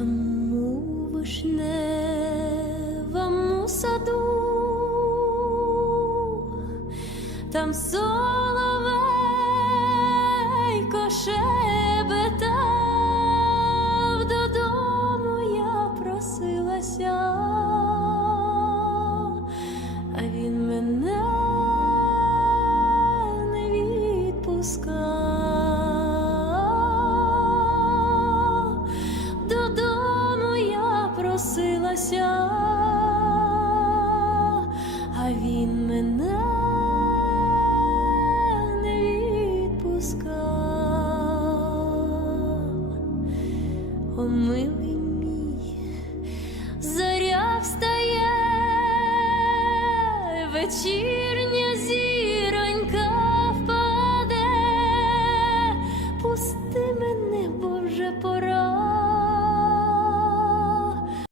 Там у вишневому саду, там соловейко шебетав, додому я просилася, а він мене не відпускав. просилася, а він мене не відпускав, О, милий мій, зоря встає вечірня.